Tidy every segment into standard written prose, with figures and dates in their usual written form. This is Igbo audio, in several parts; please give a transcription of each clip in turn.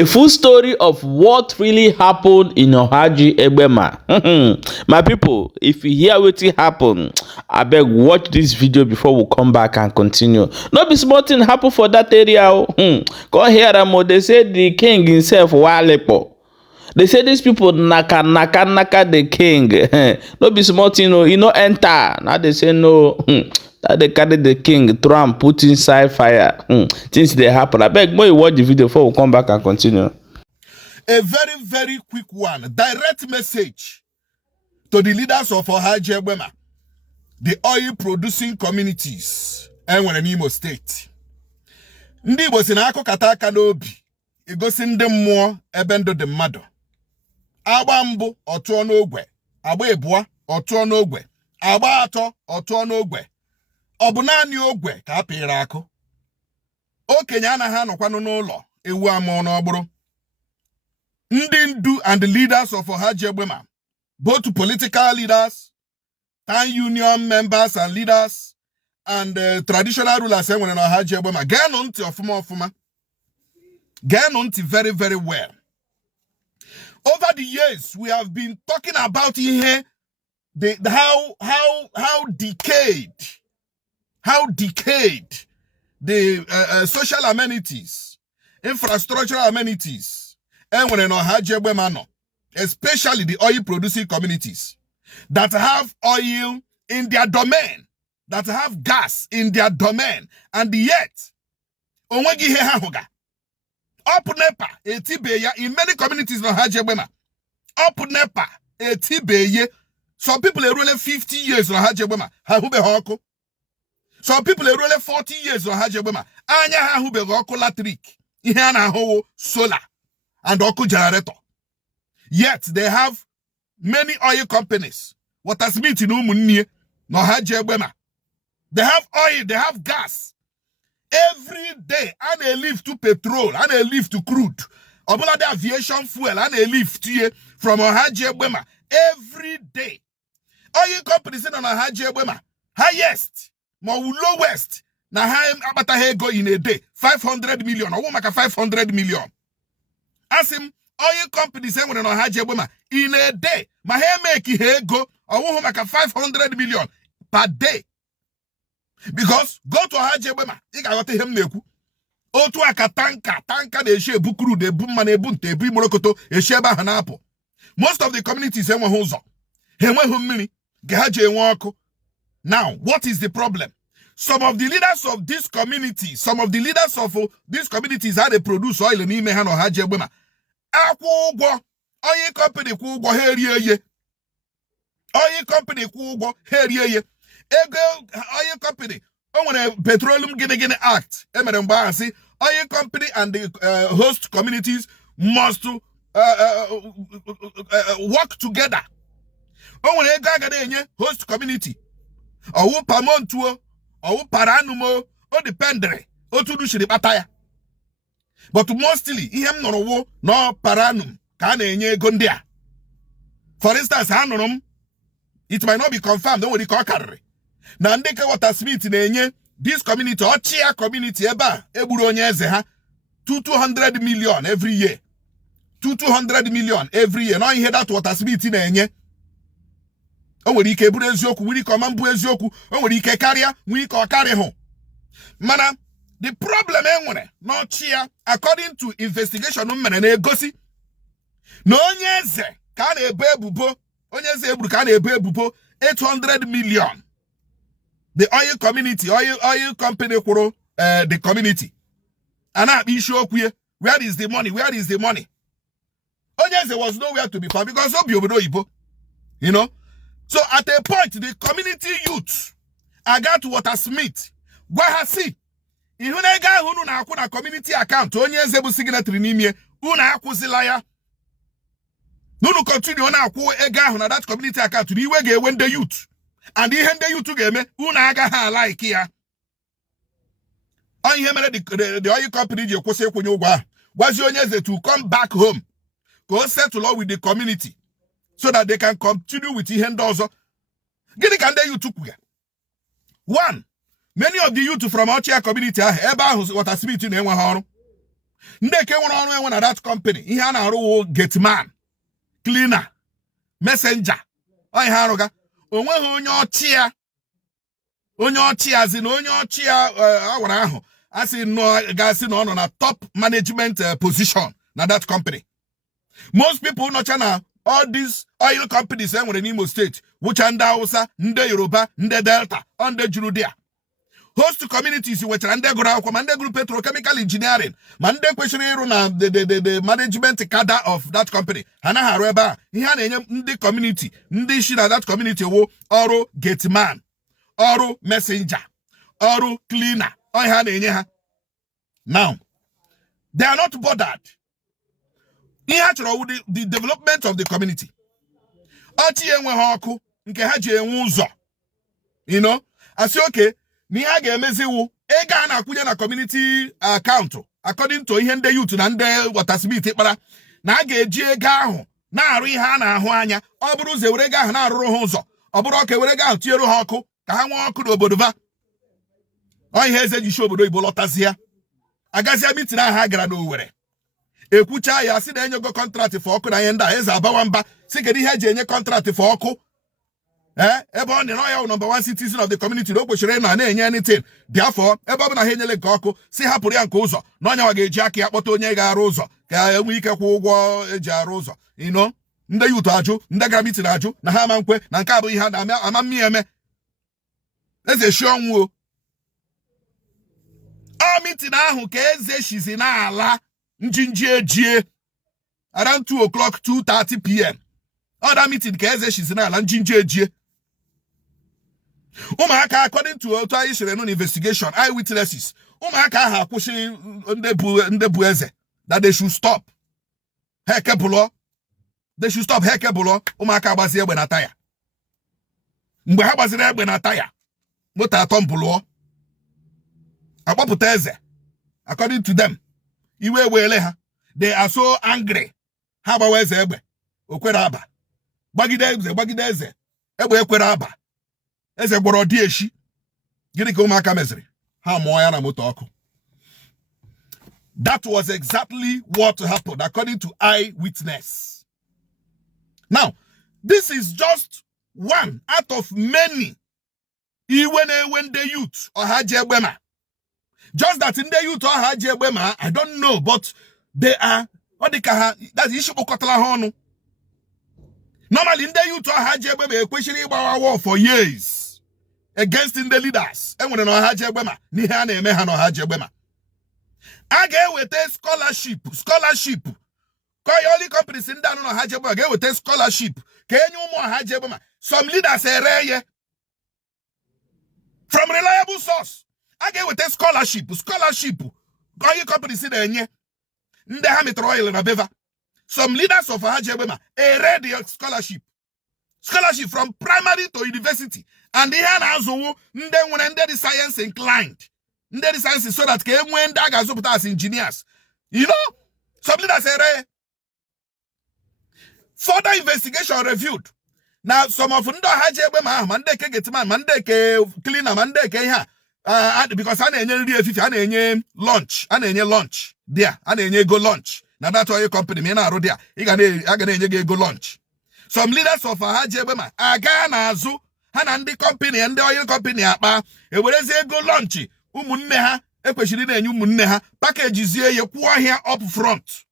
A full story of what really happened in Ohaji, Egbema. My people, if you hear what happened, I beg watch this video before we come back and continue. No be small thing happen for that area. Go hear them. They say the king himself walepo. They say these people naka the king. No be small thing, you know enter. Now they say no. That they carry the king, throw and put inside fire. Things they happen. I beg more you watch the video before we come back and continue. A very, very quick one. Direct message to the leaders of Ohaji Egbema, the oil producing communities, and when Imo State. Ndi was in Ako Kataka Nobi, Igosin dem more ebendo de mado. Abambo or Tuanogwe, Abwebwa or Tuanogwe, Abato or Tuanogwe. Obunani ogwe ka apịrị akụ. Okenye anaghị anọkwanụ n'ụlọ ewu amụọ n'ọgbụrụ. Ndị ndu and the leaders of Ohaji Egbema, both political leaders, town union members and leaders, and traditional rulers enwere in Ohaji Egbema, geenụ ntị ọfụma. Geenụ ntị very, very well. Over the years, we have been talking about here how decayed the social amenities, infrastructural amenities, and when in Ohaji Egbema, especially the oil producing communities that have oil in their domain, that have gas in their domain, and yet, onwegi he hahoga. Up nepa etibeya in many communities in Ohaji Egbema. Up nepa etibeye. Some people are really 50 years in Ohaji Egbema. Hahube hoko. Some people are really 40 years on Ohaji Egbema. Anya hahube hoko latrik. Ihe ana ho solar and oko generator. Yet they have many oil companies. What has been in Umunye no Ohaji Egbema. They have oil, they have gas. Every day, and they live to petrol, and they live to crude. About the aviation fuel, and they live to from Ohaji Egbema. Every day. Oil companies in Ohaji Egbema. Highest. More lowest. Na high abata he go in a day. 500 million. I won't make a 500 million. As him, oil companies in Ohaji Egbema. In a day. My hair make he go. I won't make a 500 million per day. Because go to Ohaji Egbema. You got to him neku. Otu aka tanka de she bukuru de bumma ne bunte bi morokoto e sheba hanapo. Most of the communities enwe hozo. Enwe humini. Gehaje enwe ako. Now, what is the problem? Some of the leaders of this community, these communities how they produce oil in ime han Ohaji Egbema. Akwu ugwo, oil company kwu ugwo herieye. Oil company kwu ugwo herieye. Ego oil company, on Petroleum Guinea Act, oil company and the host communities must work together. On a host community. Owu pamontuo, owu paranumo, o dependre, o tudu shiri bataya. But mostly, ihem norowo no paranum, ka na-enye ego ndị a. For instance, hanonum, it might not be confirmed, don't worry, karịrị. Na ndị ke Water Smith na-enye this community, ochia community eba, eburu onye eze ha, 200 million every year. 200 million every year. Now you hear that Water Smith na-enye. Onwere ike buru eziokwu, nwere ike ọma mbụ eziokwu, onwere ike karịa, nwere ike ọ karịa hụ. Mana, the problem enwere n'ọchị ya, according to investigation mere na-egosi, na onye eze ka a na-ebo ebubo, onye eze egburu ka a na-ebo ebubo 800 million. The oil community, oil company kwụrụ the community. A na-akpa isi okwu ya, where is the money? Where is the money? Onye eze was nowhere to be found because obi obodo oyibo. You know? So at a point, the community youth, I got to Water Smith. Gwahasi. Ihunega hunu na akuna community account. Onye zebu signatory nimie. Una akuzila ya. Nunu continue ona akwu ega huna that community account. Niwege when the youth. And the youth game. Una aga ha like ya. On him the oil company je kwose kwenye ugwa. Was onye to come back home. Go settle with the community. So that they can continue with the handover. Gini can they you took? One, many of the youth from our community are Water Smith in Enwa. Nde ke nwere ọrụ enwe na that company. Ihe a na-arụ wo gate man, cleaner, messenger. Ọ ihe arụga. Onweghị onye ọchịa. Onye ọchịa zi na onye ọchịa awara ahụ asị no gasị na ọ nọ na top management position na that company. Most people nọcha na all these oil companies enwere n'Imo State, wụcha ndị Hausa, ndị Yoruba, ndị Delta, ndị juru dia. Host communities nwechara ndị gụrụ akwụkwọ ma ndị gụrụ petrochemical engineering ma ndị kwesịrị ịrụ na the management cadre of that company. Ha anaghị arụ ebe a. Ihe a na-enye ndị community, ndị isi na that community wụ ọrụ gate man, ọrụ messenger, ọrụ cleaner. Ọ ihe a na-enye ha. Now, they are not bothered. Ihe ha chọrọ wụ the development of the community. Ọchị enweghị ọkụ nke ha ji enwe ụzọ. You know, asị okay, na ihe a ga-emeziwu ego a na-akwụnye na community account according to ihe ndị youth na ndị Watersmith kpara, na a ga-eji ego ahụ na-arụ ihe a na-ahụ anya. Ọ bụrụ ụzọ were ego ahụ na-arụrụ ha ụzọ, ọ bụrụ ọka were ego ahụ tinyere ha ọkụ ka ha nwee ọkụ n'obodo va. Ọ ihe eze ji shi obodo Igbo lọtazie. Agazia mitin ahụ ha gara n'Owerri. Ekwucha ya sị na enyego kọntraktị fọ ọkụ na ihe ndị a. Eze abawa mba sị kedu ihe eji enye kọntraktị fọ ọkụ. Ebe ọ nọ ya number one citizen of the community na o kwesịrị na-enye anything. Therefore, ebe ọ bụ na ha enyele nke ọkụ si hapụrụ ya nke ụzọ na onye nwa ga-eji aka ya kpọta onye ga-arụ ụzọ ka enwe ike kwụ ụgwọ eji arụ ụzọ. You know, ndị youth ajụ, ndị gara mitin ajụ na ha ama nkwe na nke a bụ ihe a na-ama mmiri eme. Eze shi ọnwụ o mitin ahụ ka eze shizi n'ala njinji ejie around 2 o'clock 2:30 p.m. Other meeting ka eze shizi n'ala njinji ejie. Ụmụaka according to otu anyị shere no investigation eyewitnesses, ụmụaka ahụ akwụsịrị ndị bụ eze that they should stop. They should stop hekebulo. Ụmụaka agbazi egbe na taya. Mgbe ha gbaziri egbe na taya, moto atọ mbụlụọ. Akpọpụta eze. According to them, iwe wele ha. They are so angry. Ha gbawa eze egbe. Okwere aba. Gbagide eze. Egbe ekwere aba. Eze gboro di eshi. Gịnị ka ụmụaka meziri? Ha mụọ ya na moto ọkụ. That was exactly what happened according to eyewitness. Now, this is just one out of many. When the youth Ohaji Egbema. Just that in the youth Ohaji Egbema, I don't know, but they are that's the issue of Kotala. Normally in the youth Ohaji Egbema, questioning about war for years against in the leaders. And when Ohaji Egbema, Nihane Mehan Ohaji Egbema. I get with a scholarship. Only companies in down on Ohaji Egbema get with a scholarship. Can you more Ohaji Egbema? Some leaders are rare. From reliable source. I get with a scholarship. Only companies in there. Nde hamit royal na beva. Some leaders of Ohaji Egbema read the scholarship. Scholarship from primary to university. And they have also when the science inclined. The science is so that when dagas up as engineers. You know? Some leaders say further investigation reviewed. Now some of Ndo Ohaji Egbema mandeke getman, mandeke cleaner, mandeke ha. Because I need lunch there. I need go lunch. Now that's why your company me na rodia. I gonna go lunch. Some leaders of Ohaji Egbema agana azu hanandi company and the oil company apa. E wereze go lunch. Umunne ha ekwesiri na enye umunne ha packages ye kwuo here up front.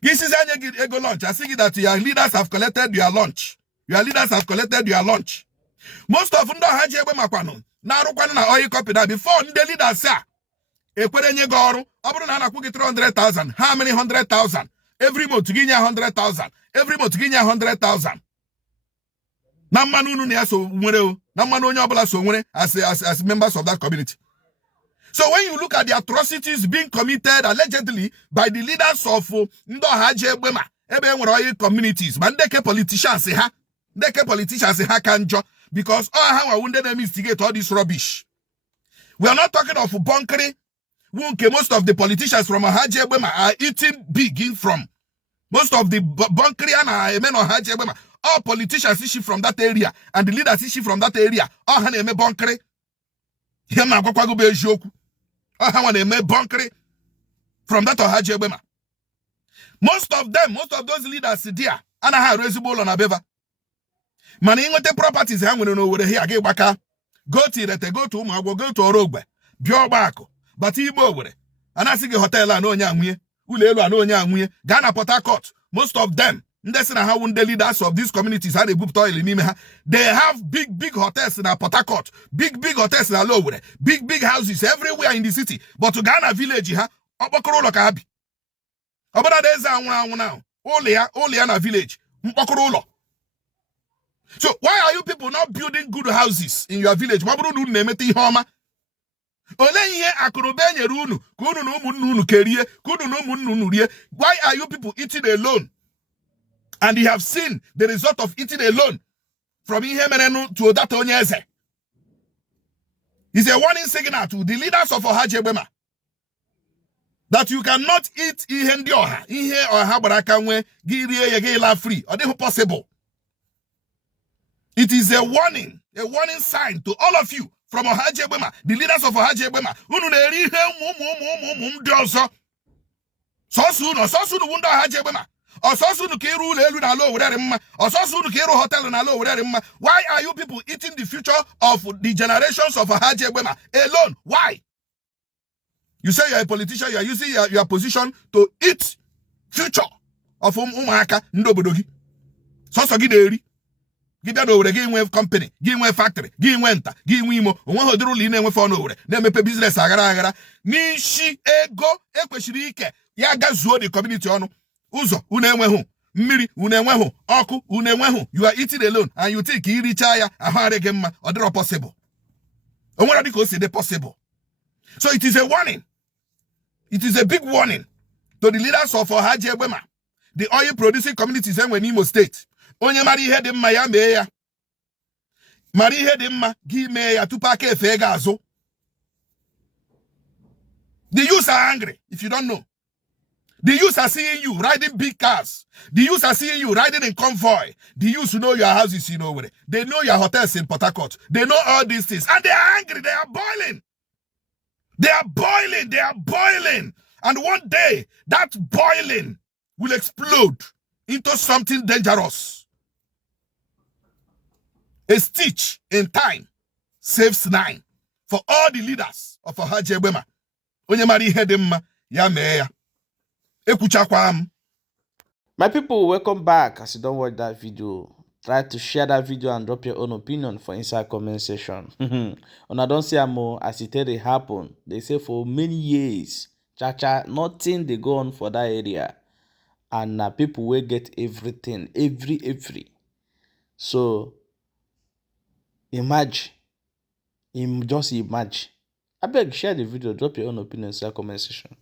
This is anye go lunch. I see that your leaders have collected your lunch. Most of Ndo Ohaji Egbema kwano na arụkwana na oil company before ndị leaders a ekwere nye go ọrụ ọ bụrụ na anakwụ gị 300,000 how many 100,000 every month gị nye 100,000 every month gị nye 100,000 na mmanụ unu na ya so nwere o na mmanụ onye ọbụla so nwere as members of that community. So when you look at the atrocities being committed allegedly by the leaders of Ndo Ohaji Egbema ebe nwere oil communities ma ndeke politicians ha kanjo because all how I wounded them instigate all this rubbish. We are not talking of bunkering. Most of the politicians from Ohaji Egbema are eating big in from. Most of the bunkering and men Ohaji Egbema, all politicians issue from that area and the leaders issue from that area. All hane me bunkering. Hema kwa go be joku. All hane me bunkering. from that Ohaji Egbema. Most of those leaders there, anaghị arụ ezigbo ụlọ na beva. Mana inwete properties ha nwere n'Owerri here aga ịgbaka. Go to Irete, go to Ụmụagwọ, go to Orogbe, bịa Ọgbakụ, bata ime Owerri. Anasị gị hotel a na onye anwụnye, ụlọ elu a na onye anwụnye, gaa na Port Harcourt. Most of them, ndị sị na ha wụ ndị leaders of these communities, ha na-ebupụta oil n'ime ha. They have big hotels in Port Harcourt, big hotels in Owerri, big houses everywhere in the city. But gaa na village ha, ọkpọkọrọ ụlọ ka ha bi. Ọbụna dị eze anwụ now, ụlọ ya na village, mkpọkọrọ ụlọ. So why are you people not building good houses in your village? Ma bụrụ na unu na-emete ihe ọma. Ole ihe akụrụbe enyere unu ka unu na ụmụnne unu kerie, ka unu na ụmụnne unu rie. Why are you people eating alone? And you have seen the result of eating alone from ihe merenu to that onye eze. It's a warning signal to the leaders of Ohaji Egbema that you cannot eat ihe ndị ọha, ihe ọha gbara aka nwe gị rie ya gị la free. Ọ dịghị possible. It is a warning sign to all of you from Ohaji Egbema, the leaders of Ohaji Egbema. Unu na-eri ihe ụmụ ndị ọzọ. Sọsọ unu ndị Ohaji Egbema. Ọsọsọ unu ka ịrụ ụlọ elu na ala Owerri mma. Ọsọsọ unu ka ịrụ hotel na ala Owerri mma. Why are you people eating the future of the generations of Ohaji Egbema alone? Why? You say you're a politician, you are using your position to eat future of ụmụaka ndị obodo gị. Sọsọ gị na-eri. Gị bịa n'Owerri gị nwe company, gị nwe factory, gị nwe nta, gị nwe imo, onwe hodoro ụlọ ị na-enwefe ọnụ Owerri, na-emepe business aghara n'ishi ego ekwesịrị ike ya gazuo the community ọnụ. Ụzọ unu enweghụ, mmiri unu enweghụ, ọkụ unu enweghụ. You are eating alone and you think iricha ya ahụ adịghị mma. Ọ dịrọ possible. O nwere dịka o si dị possible. So it is a warning. It is a big warning to the leaders of Ohaji Egbema, the oil producing communities enwe n'Imo State. Onye mara ihe dị mma ya mee ya. Mara ihe dị mma gị mee ya tupu aka efe ga azụ. The youths are angry if you don't know. The youths are seeing you riding big cars. The youths are seeing you riding in convoy. The youths know your houses in Owerri. They know your hotels in Port Harcourt. They know all these things. And they are angry. They are boiling. They are boiling. They are boiling. And one day, that boiling will explode into something dangerous. A stitch in time saves 9. For all the leaders of Ohaji Egbema. Onye mari ihe dị mma ya mee ya. My people, welcome back. As you don't watch that video, try to share that video and drop your own opinion for inside comment section. And I don't say more as it really happen. They say for many years, nothing they go on for that area. And people will get everything, every. So imagine. Just imagine. I beg, share the video, drop your own opinion in the comment section.